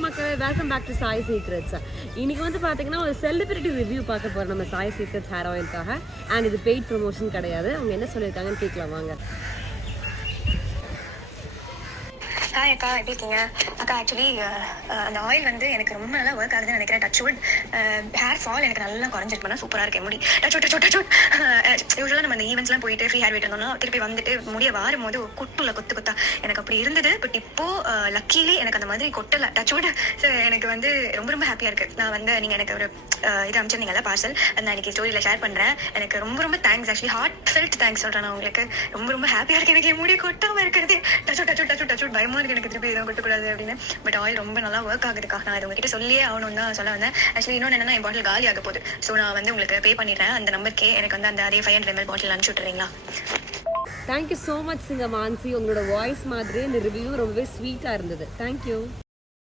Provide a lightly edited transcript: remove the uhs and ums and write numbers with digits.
Hi மக்களே, welcome back to Sai Secrets. இன்னைக்கு வந்து பார்த்தீங்கன்னா ஒரு செலிபிரிட்டி ரிவ்யூ பார்க்க போகிறோம் நம்ம சாய் சீக்ரெட்ஸ் ஹேர் ஆயிலுக்காக. அண்ட் இது பெய்ட் ப்ரொமோஷன் கிடையாது. அவங்க என்ன சொல்லியிருக்காங்கன்னு கேட்கலாம் வாங்க. ஹாய் அக்கா, எப்படி இருக்கீங்க அக்கா? ஆக்சுவலி அந்த ஆயில் வந்து எனக்கு ரொம்ப நல்லா ஒர்க் ஆகுதுன்னு நினைக்கிறேன். டச்வுட் ஹேர் ஃபால் எனக்கு நல்லா குறைஞ்சிருப்பேன். சூப்பராக இருக்கேன் முடி. டச்வுட் யூஸ்வலாக நம்ம அந்த ஈவெண்ட்ஸ்லாம் போயிட்டு ஃப்ரீ ஹேர் வெயிட் இருந்தோம்னா திருப்பி வந்துட்டு முடிய வாரும் போது குட்டுல கொத்தா எனக்கு அப்படி இருந்தது. பட் இப்போ லக்கிலி எனக்கு அந்த மாதிரி கொட்டலை. டச்வுட் எனக்கு வந்து ரொம்ப ரொம்ப ஹாப்பியாக இருக்குது. நான் வந்து நீங்கள் எனக்கு ஒரு இது அமைச்சிருந்தீங்கல்ல பார்சல், நான் இன்னைக்கு ஸ்டோரியில் ஷேர் பண்ணுறேன். எனக்கு ரொம்ப ரொம்ப thanks. Actually heartfelt thanks சொல்கிறேன் நான் உங்களுக்கு. ரொம்ப ரொம்ப ஹாப்பியாக இருக்குது. எனக்கு என் முடி கொட்டாமல் இருக்கிறது. டச்வுட் பயமாக இருக்கு எனக்கு திருப்பி எதுவும் கொட்டக்கூடாது அப்படின்னு. பட் ஆயில் ரொம்ப நல்லா ஒர்க் ஆகுதுக்கா. நான் இது உங்ககிட்ட சொல்லியே ஆகணும் தான் சொல்ல வந்தேன். ஆக்சுவலி இன்னொன்று என்னன்னா, என் பாட்டில் காலி ஆக போகுது. ஸோ நான் வந்து உங்களுக்கு பே பண்ணிடுறேன். அந்த நம்பருக்கே எனக்கு வந்து அந்த அதே 500 ml பாட்டில் அனுப்பிச்சு விட்டுறீங்களா? தேங்க்யூ ஸோ மச் சிங்க மான்சி. உங்களோட வாய்ஸ் மாதிரி இந்த ரிவ்யூ ரொம்பவே ஸ்வீட்டாக இருந்தது. தேங்க்யூ.